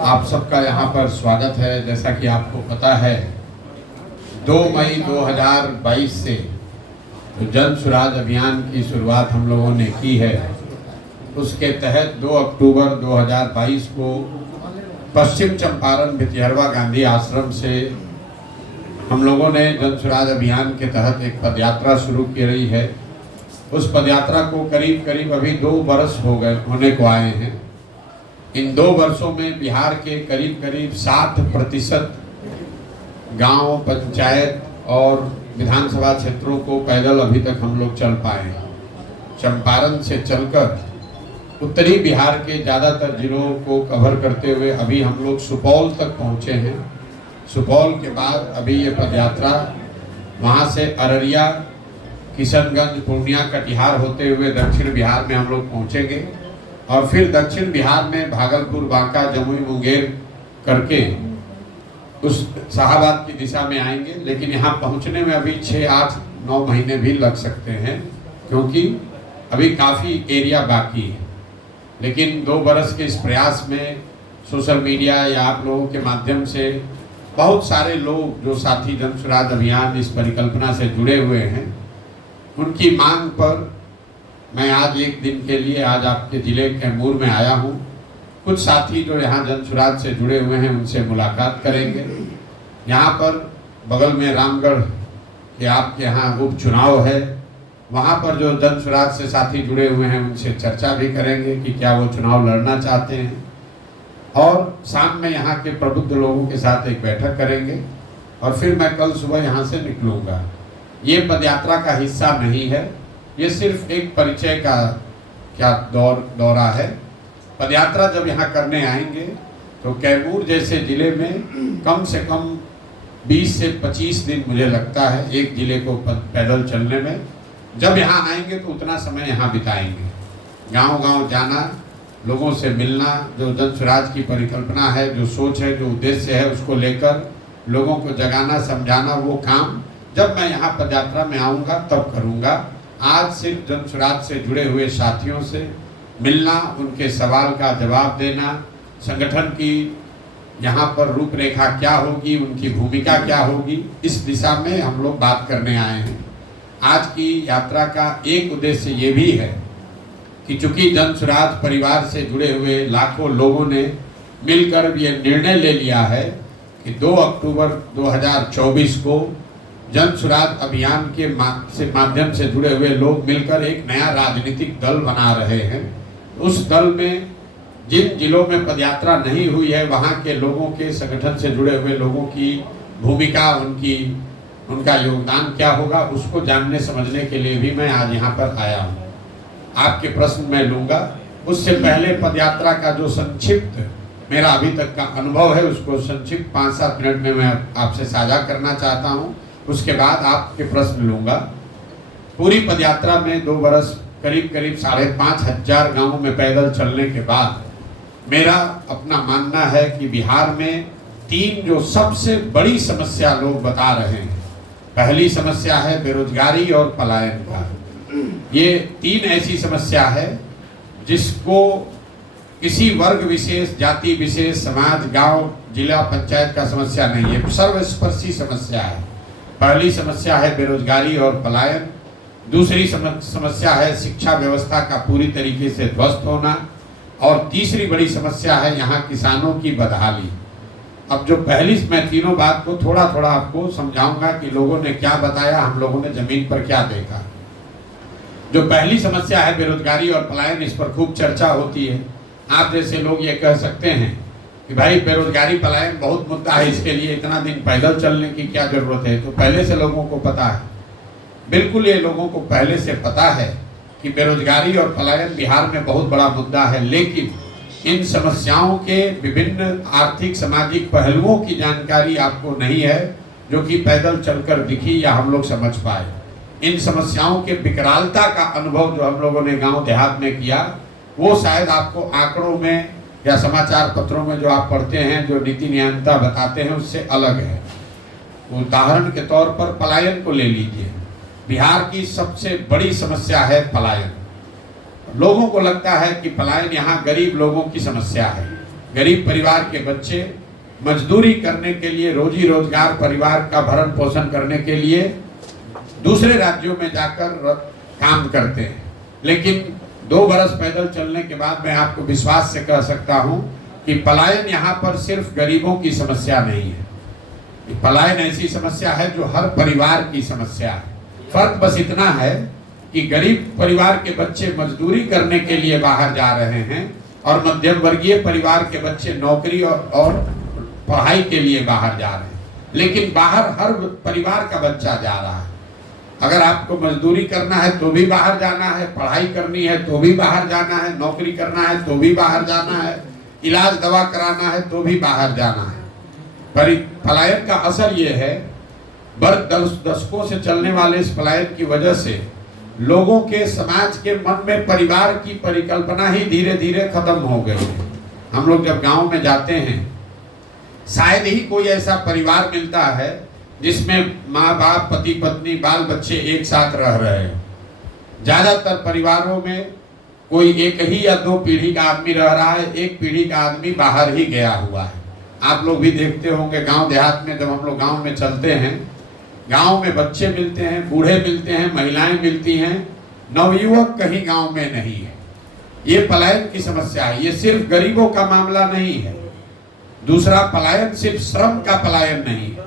आप सबका यहाँ पर स्वागत है। जैसा कि आपको पता है 2 मई 2022 से जो जन सुराज अभियान की शुरुआत हम लोगों ने की है, उसके तहत 2 अक्टूबर 2022 को पश्चिम चंपारण भितिहरवा गांधी आश्रम से हम लोगों ने जन सुराज अभियान के तहत एक पदयात्रा शुरू की रही है। उस पदयात्रा को करीब करीब अभी 2 बरस होने को आए हैं। इन 2 वर्षों में बिहार के करीब करीब 60% गांव, पंचायत और विधानसभा क्षेत्रों को पैदल अभी तक हम लोग चल पाए हैं। चंपारण से चलकर उत्तरी बिहार के ज़्यादातर जिलों को कवर करते हुए अभी हम लोग सुपौल तक पहुँचे हैं। सुपौल के बाद अभी ये पदयात्रा वहाँ से अररिया, किशनगंज, पूर्णिया, कटिहार होते हुए दक्षिण बिहार में हम लोग पहुँचेंगे और फिर दक्षिण बिहार में भागलपुर, बांका, जमुई, मुंगेर करके उस शाहाबाद की दिशा में आएंगे। लेकिन यहाँ पहुँचने में अभी 6, 8, 9 महीने भी लग सकते हैं, क्योंकि अभी काफ़ी एरिया बाकी है। लेकिन 2 बरस के इस प्रयास में सोशल मीडिया या आप लोगों के माध्यम से बहुत सारे लोग जो साथी जन सुराज अभियान इस परिकल्पना से जुड़े हुए हैं, उनकी मांग पर मैं आज एक दिन के लिए आज आपके ज़िले कैमूर में आया हूँ। कुछ साथी जो यहाँ जन सुराज से जुड़े हुए हैं उनसे मुलाकात करेंगे। यहाँ पर बगल में रामगढ़ के आपके यहाँ उपचुनाव है, वहाँ पर जो जन सुराज से साथी जुड़े हुए हैं उनसे चर्चा भी करेंगे कि क्या वो चुनाव लड़ना चाहते हैं। और शाम में यहाँ के प्रबुद्ध लोगों के साथ एक बैठक करेंगे और फिर मैं कल सुबह यहाँ से निकलूँगा। ये पदयात्रा का हिस्सा नहीं है, ये सिर्फ एक परिचय का दौरा है। पदयात्रा जब यहाँ करने आएंगे तो कैमूर जैसे ज़िले में कम से कम 20 से 25 दिन मुझे लगता है एक ज़िले को पैदल चलने में। जब यहाँ आएंगे तो उतना समय यहाँ बिताएंगे, गांव-गांव जाना, लोगों से मिलना, जो जन सुराज की परिकल्पना है, जो सोच है, जो उद्देश्य है, उसको लेकर लोगों को जगाना, समझाना, वो काम जब मैं यहाँ पदयात्रा में आऊँगा तब करूँगा। आज सिर्फ जन सुराज से जुड़े हुए साथियों से मिलना, उनके सवाल का जवाब देना, संगठन की यहाँ पर रूपरेखा क्या होगी, उनकी भूमिका क्या होगी, इस दिशा में हम लोग बात करने आए हैं। आज की यात्रा का एक उद्देश्य ये भी है कि चूंकि जन सुराज परिवार से जुड़े हुए लाखों लोगों ने मिलकर ये निर्णय ले लिया है कि 2 अक्टूबर 2024 को जन सुराज अभियान के माध्यम से जुड़े हुए लोग मिलकर एक नया राजनीतिक दल बना रहे हैं। उस दल में जिन जिलों में पदयात्रा नहीं हुई है, वहाँ के लोगों के, संगठन से जुड़े हुए लोगों की भूमिका, उनका योगदान क्या होगा, उसको जानने समझने के लिए भी मैं आज यहाँ पर आया हूँ। आपके प्रश्न मैं लूँगा। उससे पहले पदयात्रा का जो संक्षिप्त मेरा अभी तक का अनुभव है, उसको संक्षिप्त 5-7 मिनट में मैं आपसे साझा करना चाहता हूँ। उसके बाद आपके प्रश्न लूँगा। पूरी पदयात्रा में 2 बरस करीब 5,500 गाँवों में पैदल चलने के बाद मेरा अपना मानना है कि बिहार में 3 जो सबसे बड़ी समस्या लोग बता रहे हैं। पहली समस्या है बेरोजगारी और पलायन का। ये 3 ऐसी समस्या है जिसको किसी वर्ग विशेष, जाति विशेष, समाज, गांव, जिला, पंचायत का समस्या नहीं है, सर्वस्पर्शी समस्या है। पहली समस्या है बेरोजगारी और पलायन। दूसरी समस्या है शिक्षा व्यवस्था का पूरी तरीके से ध्वस्त होना। और तीसरी बड़ी समस्या है यहाँ किसानों की बदहाली। अब जो पहली, मैं तीनों बात को थोड़ा थोड़ा आपको समझाऊंगा कि लोगों ने क्या बताया, हम लोगों ने जमीन पर क्या देखा। जो पहली समस्या है बेरोजगारी और पलायन, इस पर खूब चर्चा होती है। आप जैसे लोग ये कह सकते हैं कि भाई बेरोजगारी पलायन बहुत मुद्दा है, इसके लिए इतना दिन पैदल चलने की क्या जरूरत है। तो पहले से लोगों को पता है, बिल्कुल ये लोगों को पहले से पता है कि बेरोजगारी और पलायन बिहार में बहुत बड़ा मुद्दा है। लेकिन इन समस्याओं के विभिन्न आर्थिक, सामाजिक पहलुओं की जानकारी आपको नहीं है, जो कि पैदल चलकर दिखी या हम लोग समझ पाए। इन समस्याओं के विकरालता का अनुभव जो हम लोगों ने गाँव देहात में किया, वो शायद आपको आंकड़ों में या समाचार पत्रों में जो आप पढ़ते हैं, जो नीति नियंता बताते हैं, उससे अलग है। उदाहरण के तौर पर पलायन को ले लीजिए। बिहार की सबसे बड़ी समस्या है पलायन। लोगों को लगता है कि पलायन यहाँ गरीब लोगों की समस्या है, गरीब परिवार के बच्चे मजदूरी करने के लिए, रोजी रोजगार, परिवार का भरण पोषण करने के लिए दूसरे राज्यों में जाकर काम करते हैं। लेकिन 2 बरस पैदल चलने के बाद मैं आपको विश्वास से कह सकता हूं कि पलायन यहाँ पर सिर्फ गरीबों की समस्या नहीं है। पलायन ऐसी समस्या है जो हर परिवार की समस्या है। फर्क बस इतना है कि गरीब परिवार के बच्चे मजदूरी करने के लिए बाहर जा रहे हैं और मध्यम वर्गीय परिवार के बच्चे नौकरी और पढ़ाई के लिए बाहर जा रहे हैं। लेकिन बाहर हर परिवार का बच्चा जा रहा है। अगर आपको मजदूरी करना है तो भी बाहर जाना है, पढ़ाई करनी है तो भी बाहर जाना है, नौकरी करना है तो भी बाहर जाना है, इलाज दवा कराना है तो भी बाहर जाना है। पर पलायन का असर ये है, दशकों से चलने वाले इस पलायन की वजह से लोगों के, समाज के मन में परिवार की परिकल्पना ही धीरे धीरे खत्म हो गई है। हम लोग जब गांव में जाते हैं, शायद ही कोई ऐसा परिवार मिलता है जिसमें माँ बाप, पति पत्नी, बाल बच्चे एक साथ रह रहे हैं। ज्यादातर परिवारों में कोई एक ही या 2 पीढ़ी का आदमी रह रहा है, एक पीढ़ी का आदमी बाहर ही गया हुआ है। आप लोग भी देखते होंगे गांव देहात में, जब हम लोग गांव में चलते हैं, गांव में बच्चे मिलते हैं, बूढ़े मिलते हैं, महिलाएं मिलती हैं, नवयुवक कहीं गांव में नहीं है। ये पलायन की समस्या है। ये सिर्फ गरीबों का मामला नहीं है। दूसरा, पलायन सिर्फ श्रम का पलायन नहीं है।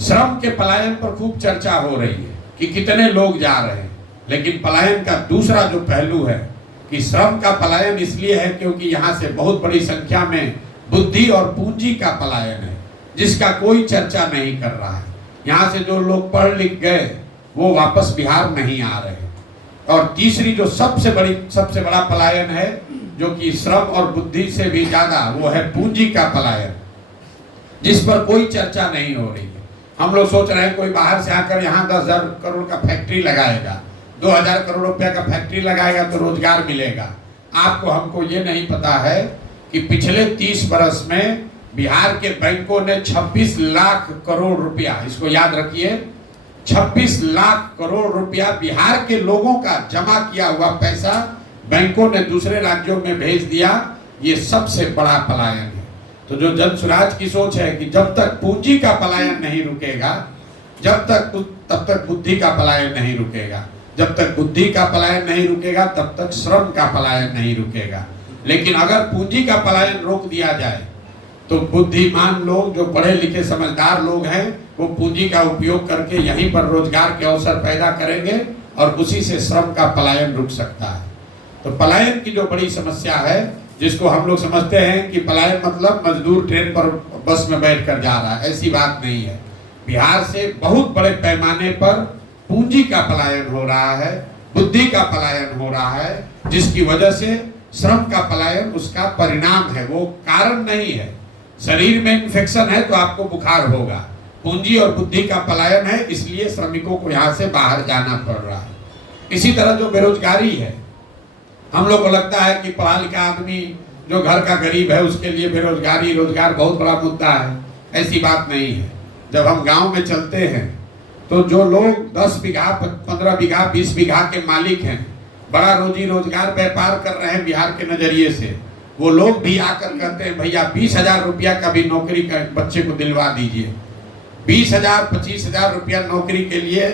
श्रम के पलायन पर खूब चर्चा हो रही है कि कितने लोग जा रहे हैं, लेकिन पलायन का दूसरा जो पहलू है कि श्रम का पलायन इसलिए है क्योंकि यहाँ से बहुत बड़ी संख्या में बुद्धि और पूंजी का पलायन है, जिसका कोई चर्चा नहीं कर रहा है। यहाँ से जो लोग पढ़ लिख गए वो वापस बिहार नहीं आ रहे। और तीसरी जो सबसे बड़ा पलायन है, जो कि श्रम और बुद्धि से भी ज्यादा, वो है पूंजी का पलायन, जिस पर कोई चर्चा नहीं हो रही है। हम लोग सोच रहे हैं कोई बाहर से आकर यहाँ 10,000 करोड़ का फैक्ट्री लगाएगा, 2,000 करोड़ रुपया का फैक्ट्री लगाएगा तो रोजगार मिलेगा। आपको हमको ये नहीं पता है कि पिछले 30 बरस में बिहार के बैंकों ने 26 लाख करोड़ रुपया, इसको याद रखिए, 26 लाख करोड़ रुपया बिहार के लोगों का जमा किया हुआ पैसा बैंकों ने दूसरे राज्यों में भेज दिया। ये सबसे बड़ा पलायन है। तो जो जन स्वराज की सोच है कि जब तक पूंजी का पलायन नहीं रुकेगा, तब तक बुद्धि का पलायन नहीं रुकेगा, जब तक बुद्धि का पलायन नहीं रुकेगा तब तक श्रम का पलायन नहीं रुकेगा। लेकिन अगर पूंजी का पलायन रोक दिया जाए तो बुद्धिमान लोग, जो पढ़े लिखे समझदार लोग हैं, वो पूंजी का उपयोग करके यहीं पर रोजगार के अवसर पैदा करेंगे और उसी से श्रम का पलायन रुक सकता है। तो पलायन की जो बड़ी समस्या है, जिसको हम लोग समझते हैं कि पलायन मतलब मजदूर ट्रेन पर, बस में बैठ कर जा रहा है, ऐसी बात नहीं है। बिहार से बहुत बड़े पैमाने पर पूंजी का पलायन हो रहा है, बुद्धि का पलायन हो रहा है, जिसकी वजह से श्रम का पलायन उसका परिणाम है, वो कारण नहीं है। शरीर में इन्फेक्शन है तो आपको बुखार होगा। पूंजी और बुद्धि का पलायन है, इसलिए श्रमिकों को यहाँ से बाहर जाना पड़ रहा है। इसी तरह जो बेरोजगारी है, हम लोग को लगता है कि पढ़ा लिखा आदमी जो घर का गरीब है उसके लिए बेरोजगारी, रोजगार बहुत बड़ा मुद्दा है। ऐसी बात नहीं है। जब हम गांव में चलते हैं तो जो लोग 10 बीघा, 15 बीघा, 20 बीघा के मालिक हैं, बड़ा रोजी रोजगार व्यापार कर रहे हैं बिहार के नजरिए से, वो लोग भी आकर कहते हैं भैया 20,000 रुपया का भी नौकरी का बच्चे को दिलवा दीजिए। 20,000, 25,000 रुपया नौकरी के लिए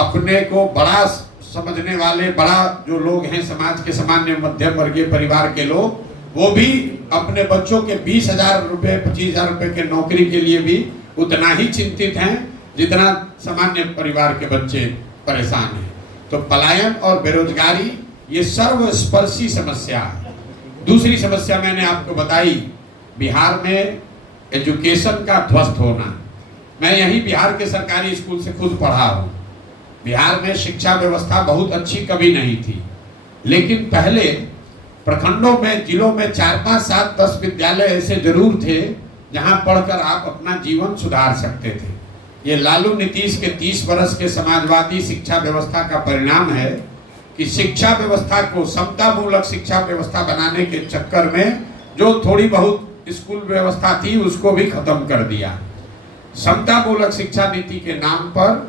अपने को बड़ा समझने वाले, बड़ा जो लोग हैं समाज के सामान्य मध्यम वर्गीय परिवार के लोग, वो भी अपने बच्चों के 20,000 रुपये, 25,000 रुपये के नौकरी के लिए भी उतना ही चिंतित हैं जितना सामान्य परिवार के बच्चे परेशान हैं। तो पलायन और बेरोजगारी ये सर्वस्पर्शी समस्या है। दूसरी समस्या मैंने आपको बताई, बिहार में एजुकेशन का ध्वस्त होना। मैं यहीं बिहार के सरकारी स्कूल से खुद पढ़ा हूँ। बिहार में शिक्षा व्यवस्था बहुत अच्छी कभी नहीं थी, लेकिन पहले प्रखंडों में, जिलों में 4, 5, 7, 10 विद्यालय ऐसे जरूर थे जहां पढ़कर आप अपना जीवन सुधार सकते थे। ये लालू नीतीश के 30 वर्ष के समाजवादी शिक्षा व्यवस्था का परिणाम है कि शिक्षा व्यवस्था को समतामूलक शिक्षा व्यवस्था बनाने के चक्कर में जो थोड़ी बहुत स्कूल व्यवस्था थी उसको भी खत्म कर दिया। समतामूलक शिक्षा नीति के नाम पर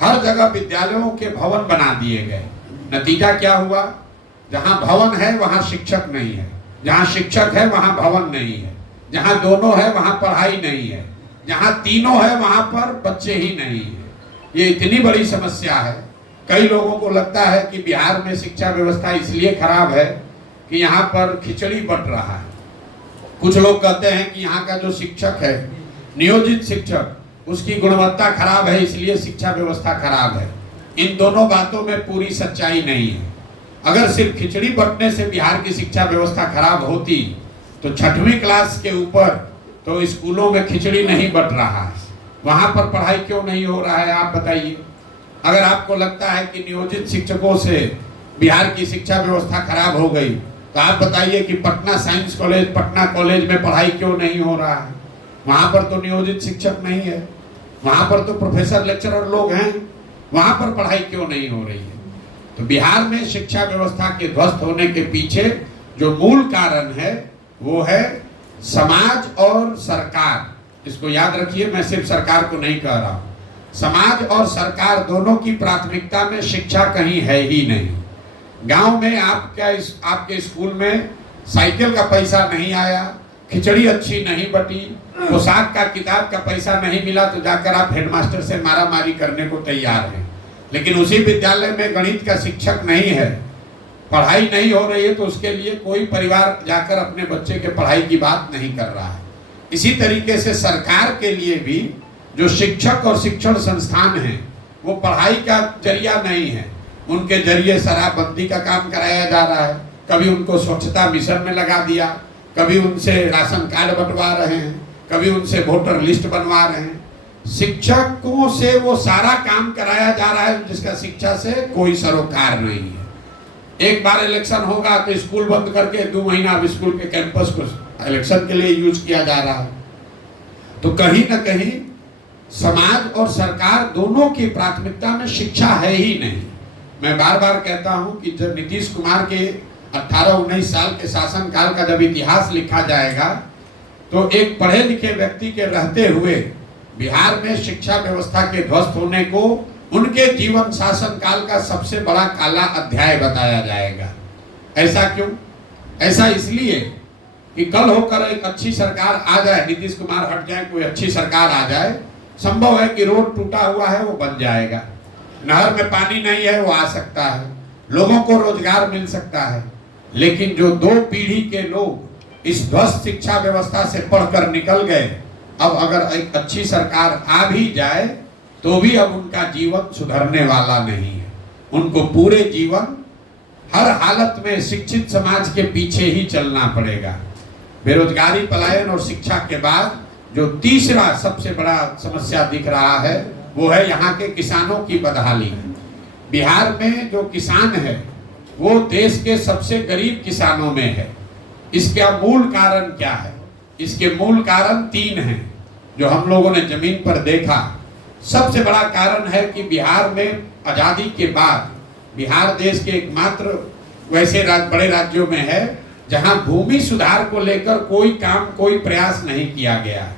हर जगह विद्यालयों के भवन बना दिए गए। नतीजा क्या हुआ? जहां भवन है वहां शिक्षक नहीं है, जहाँ शिक्षक है वहाँ भवन नहीं है, जहाँ दोनों है वहाँ पढ़ाई नहीं है, जहाँ तीनों है वहाँ पर बच्चे ही नहीं है। ये इतनी बड़ी समस्या है। कई लोगों को लगता है कि बिहार में शिक्षा व्यवस्था इसलिए खराब है कि यहाँ पर खिचड़ी बंट रहा है। कुछ लोग कहते हैं कि यहाँ का जो शिक्षक है, नियोजित शिक्षक, उसकी गुणवत्ता खराब है इसलिए शिक्षा व्यवस्था खराब है। इन दोनों बातों में पूरी सच्चाई नहीं है। अगर सिर्फ खिचड़ी बंटने से बिहार की शिक्षा व्यवस्था खराब होती तो 6वीं क्लास के ऊपर तो स्कूलों में खिचड़ी नहीं बंट रहा है, वहां पर पढ़ाई क्यों नहीं हो रहा है, आप बताइए। अगर आपको लगता है कि नियोजित शिक्षकों से बिहार की शिक्षा व्यवस्था खराब हो गई तो आप बताइए कि Patna science college, Patna college में पढ़ाई क्यों नहीं हो रहा है। वहां पर तो नियोजित शिक्षक नहीं है, वहां पर तो प्रोफेसर लेक्चरर लोग हैं, वहां पर पढ़ाई क्यों नहीं हो रही है। तो बिहार में शिक्षा व्यवस्था के ध्वस्त होने के पीछे जो मूल कारण है वो है समाज और सरकार। इसको याद रखिए, मैं सिर्फ सरकार को नहीं कह रहा हूं, समाज और सरकार दोनों की प्राथमिकता में शिक्षा कहीं है ही नहीं। गांव में आपके स्कूल में साइकिल का पैसा नहीं आया, खिचड़ी अच्छी नहीं बटी, पोशाक का, किताब का पैसा नहीं मिला तो जाकर आप हेडमास्टर से मारामारी करने को तैयार हैं। लेकिन उसी विद्यालय में गणित का शिक्षक नहीं है, पढ़ाई नहीं हो रही है, तो उसके लिए कोई परिवार जाकर अपने बच्चे के पढ़ाई की बात नहीं कर रहा है। इसी तरीके से सरकार के लिए भी जो शिक्षक और शिक्षण संस्थान हैं वो पढ़ाई का जरिया नहीं है। उनके जरिए शराबबंदी का काम कराया जा रहा है, कभी उनको स्वच्छता मिशन में लगा दिया, कभी उनसे राशन कार्ड बंटवा रहे हैं, कभी उनसे वोटर लिस्ट बनवा रहे हैं। शिक्षकों से वो सारा काम कराया जा रहा है जिसका शिक्षा से कोई सरोकार नहीं है। एक बार इलेक्शन होगा तो स्कूल बंद करके 2 महीना अब स्कूल के कैंपस को इलेक्शन के लिए यूज किया जा रहा है। तो कहीं ना कहीं समाज और सरकार दोनों की प्राथमिकता में शिक्षा है ही नहीं। मैं बार बार कहता हूं कि जब नीतीश कुमार के 18-19 साल के शासनकाल का जब इतिहास लिखा जाएगा तो एक पढ़े लिखे व्यक्ति के रहते हुए बिहार में शिक्षा व्यवस्था के ध्वस्त होने को उनके जीवन शासन काल का सबसे बड़ा काला अध्याय बताया जाएगा। ऐसा क्यों? ऐसा इसलिए कि कल होकर एक अच्छी सरकार आ जाए, नीतीश कुमार हट जाए, कोई अच्छी सरकार आ जाए, संभव है कि रोड टूटा हुआ है वो बन जाएगा, नहर में पानी नहीं है वो आ सकता है, लोगों को रोजगार मिल सकता है। लेकिन जो 2 पीढ़ी के लोग इस ध्वस्त शिक्षा व्यवस्था से पढ़कर निकल गए, अब अगर एक अच्छी सरकार आ भी जाए तो भी अब उनका जीवन सुधरने वाला नहीं है। उनको पूरे जीवन हर हालत में शिक्षित समाज के पीछे ही चलना पड़ेगा। बेरोजगारी, पलायन और शिक्षा के बाद जो तीसरा सबसे बड़ा समस्या दिख रहा है वो है यहाँ के किसानों की बदहाली। बिहार में जो किसान है वो देश के सबसे गरीब किसानों में है। इसका मूल कारण क्या है? इसके मूल कारण 3 हैं जो हम लोगों ने जमीन पर देखा। सबसे बड़ा कारण है कि बिहार में आजादी के बाद बिहार देश के एकमात्र वैसे बड़े राज्यों में है जहां भूमि सुधार को लेकर कोई काम, कोई प्रयास नहीं किया गया है।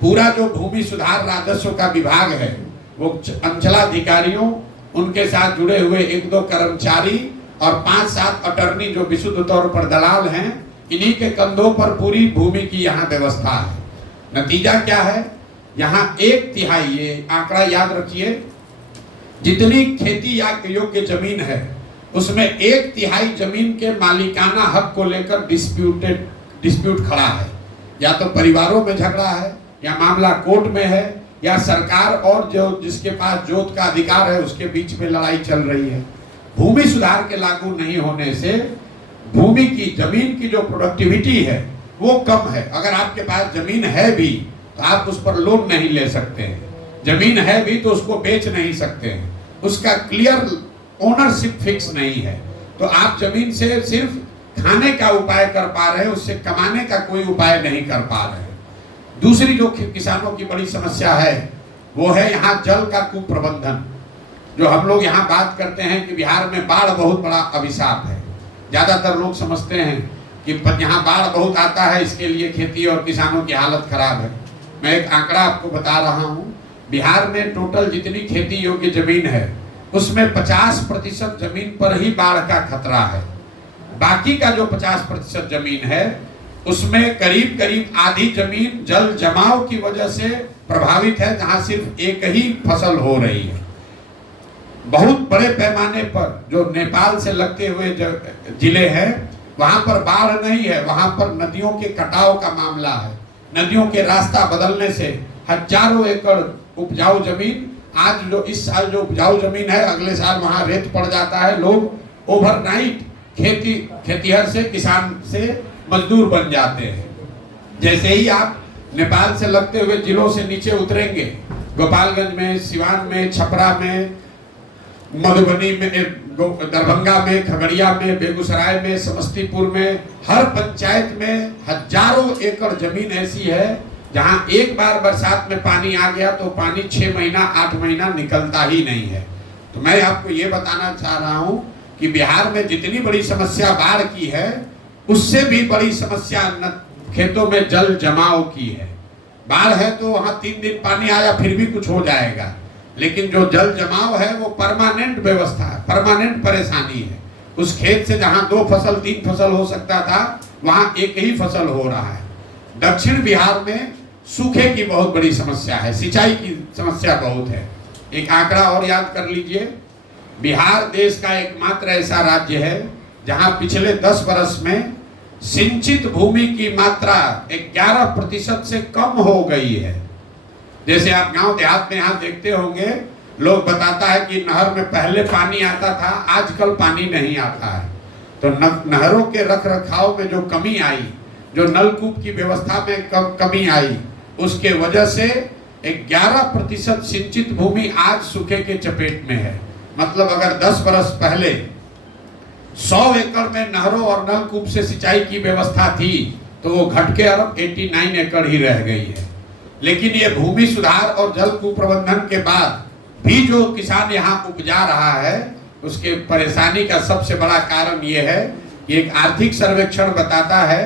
पूरा जो भूमि सुधार राजस्व का विभाग है वो अंचलाधिकारियों, उनके साथ जुड़े हुए 1-2 कर्मचारी और 5-7 अटर्नी जो विशुद्ध तौर पर दलाल हैं, इन्हीं के कंधों पर पूरी भूमि की यहाँ व्यवस्था है। नतीजा क्या है? यहाँ 1/3, ये आंकड़ा याद रखिए, जितनी खेती या योग्य जमीन है उसमें 1/3 जमीन के मालिकाना हक को लेकर डिस्प्यूट खड़ा है। या तो परिवारों में झगड़ा है, या मामला कोर्ट में है, या सरकार और जो जिसके पास जोत का अधिकार है उसके बीच में लड़ाई चल रही है। भूमि सुधार के लागू नहीं होने से भूमि की, जमीन की जो प्रोडक्टिविटी है वो कम है। अगर आपके पास जमीन है भी तो आप उस पर लोन नहीं ले सकते हैं, जमीन है भी तो उसको बेच नहीं सकते हैं, उसका क्लियर ओनरशिप फिक्स नहीं है। तो आप जमीन से सिर्फ खाने का उपाय कर पा रहे हैं, उससे कमाने का कोई उपाय नहीं कर पा रहे हैं। दूसरी जो किसानों की बड़ी समस्या है वो है यहाँ जल का कुप्रबंधन। जो हम लोग यहाँ बात करते हैं कि बिहार में बाढ़ बहुत बड़ा अभिशाप है, ज्यादातर लोग समझते हैं कि यहाँ बाढ़ बहुत आता है इसके लिए खेती और किसानों की हालत खराब है। मैं एक आंकड़ा आपको बता रहा हूँ, बिहार में टोटल जितनी खेती योग्य जमीन है उसमें 50% जमीन पर ही बाढ़ का खतरा है। बाकी का जो 50% जमीन है उसमें करीब करीब आधी जमीन जल जमाव की वजह से प्रभावित है, जहां सिर्फ एक ही फसल हो रही है। बहुत बड़े पैमाने पर जो नेपाल से लगते हुए जिले हैं वहां पर बाढ़ नहीं है, वहां पर नदियों के कटाव का मामला है। नदियों के रास्ता बदलने से हजारों एकड़ उपजाऊ जमीन, आज जो इस साल जो उपजाऊ जमीन है अगले साल वहां रेत पड़ जाता है। लोग ओवरनाइट खेतीहर से, किसान से मजदूर बन जाते हैं। जैसे ही आप नेपाल से लगते हुए जिलों से नीचे उतरेंगे, गोपालगंज में, सिवान में, छपरा में, मधुबनी में, दरभंगा में, खगड़िया में, बेगूसराय में, समस्तीपुर में, हर पंचायत में हजारों एकड़ जमीन ऐसी है जहां एक बार बरसात में पानी आ गया तो पानी 6 महीना 8 महीना निकलता ही नहीं है। तो मैं आपको ये बताना चाह रहा हूं कि बिहार में जितनी बड़ी समस्या बाढ़ की है उससे भी बड़ी समस्या खेतों में जल जमाव की है। बाढ़ है तो वहां 3 दिन पानी आया फिर भी कुछ हो जाएगा, लेकिन जो जल जमाव है वो परमानेंट व्यवस्था है, परमानेंट परेशानी है। उस खेत से जहां 2 फसल 3 फसल हो सकता था वहां एक ही फसल हो रहा है। दक्षिण बिहार में सूखे की बहुत बड़ी समस्या है, सिंचाई की समस्या बहुत है। एक आंकड़ा और याद कर लीजिए, बिहार देश का एकमात्र ऐसा राज्य है जहां पिछले 10 वर्ष में सिंचित भूमि की मात्रा 11% से कम हो गई है। जैसे आप गांव देहात में यहाँ देखते होंगे, लोग बताता है कि नहर में पहले पानी आता था, आजकल पानी नहीं आता है। तो नहरों के रख रखाव में जो कमी आई, जो नलकूप की व्यवस्था में कमी आई, उसके वजह से 11% सिंचित भूमि आज सूखे के चपेट में है। मतलब अगर 10 वर्ष पहले 100 एकड़ में नहरों और नलकूप से सिंचाई की व्यवस्था थी तो वो घट के अब 89 एकड़ ही रह गई है। लेकिन ये भूमि सुधार और जल कुप्रबंधन के बाद भी जो किसान यहाँ उपजा रहा है उसके परेशानी का सबसे बड़ा कारण ये है कि एक आर्थिक सर्वेक्षण बताता है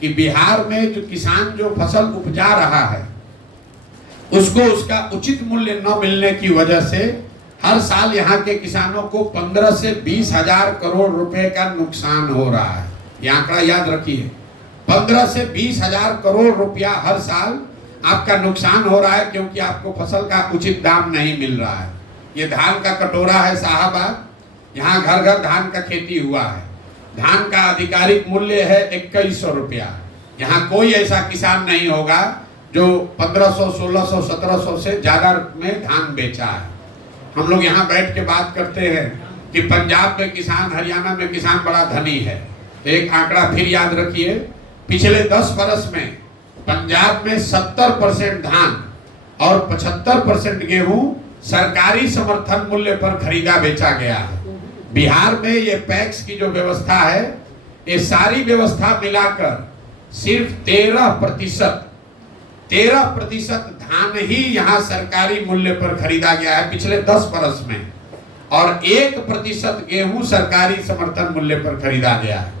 कि बिहार में जो किसान जो फसल उपजा रहा है उसको उसका उचित मूल्य न मिलने की वजह से हर साल यहाँ के किसानों को 15 से 20 हजार करोड़ रुपए का नुकसान हो रहा है। ये आंकड़ा याद रखिए, 15 से 20 हजार करोड़ रुपया हर साल आपका नुकसान हो रहा है, क्योंकि आपको फसल का उचित दाम नहीं मिल रहा है। ये धान का कटोरा है साहबाद, यहाँ घर घर धान का खेती हुआ है। धान का आधिकारिक मूल्य है 2100 रुपया। यहाँ कोई ऐसा किसान नहीं होगा जो 1500, 1600, 1700 से ज्यादा में धान बेचा है। हम लोग यहाँ बैठ के बात करते हैं कि पंजाब में किसान, हरियाणा में किसान बड़ा धनी है। तो एक आंकड़ा फिर याद रखिए, पिछले 10 वर्ष में पंजाब में 70% धान और 75% गेहूं सरकारी समर्थन मूल्य पर खरीदा बेचा गया है। बिहार में ये पैक्स की जो व्यवस्था है, ये सारी व्यवस्था मिलाकर सिर्फ 13% धान ही यहाँ सरकारी मूल्य पर खरीदा गया है पिछले 10 वर्ष में, और 1% गेहूं सरकारी समर्थन मूल्य पर खरीदा गया है।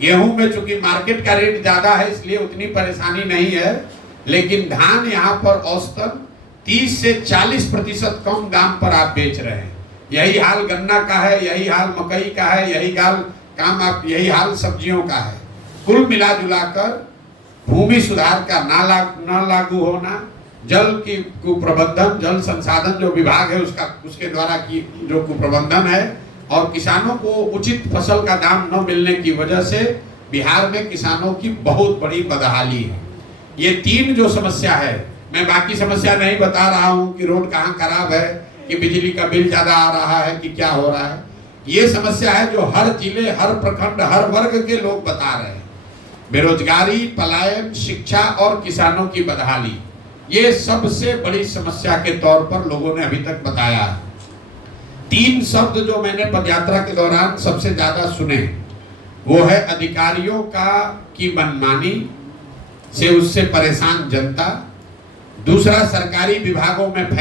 गेहूं में चूंकि मार्केट का रेट ज्यादा है इसलिए उतनी परेशानी नहीं है, लेकिन धान यहाँ पर औसतन 30 से 40% कम दाम पर आप बेच रहे हैं। यही हाल गन्ना का है, यही हाल मकई का है, यही हाल सब्जियों का है। कुल मिला जुलाकर भूमि सुधार का ना लागू होना, जल की कुप्रबंधन, जल संसाधन जो विभाग है उसके द्वारा की जो कुप्रबंधन है, और किसानों को उचित फसल का दाम न मिलने की वजह से बिहार में किसानों की बहुत बड़ी बदहाली है। ये 3 जो समस्या है, मैं बाकी समस्या नहीं बता रहा हूँ कि रोड कहाँ खराब है, कि बिजली का बिल ज्यादा आ रहा है, कि क्या हो रहा है। ये समस्या है जो हर जिले, हर प्रखंड, हर वर्ग के लोग बता रहे हैं। बेरोजगारी, पलायन, शिक्षा और किसानों की बदहाली, ये सबसे बड़ी समस्या के तौर पर लोगों ने अभी तक बताया है। 3 शब्द जो मैंने पदयात्रा के दौरान सबसे ज्यादा सुने वो है अधिकारियों की मनमानी से उससे परेशान जनता, दूसरा सरकारी विभागों में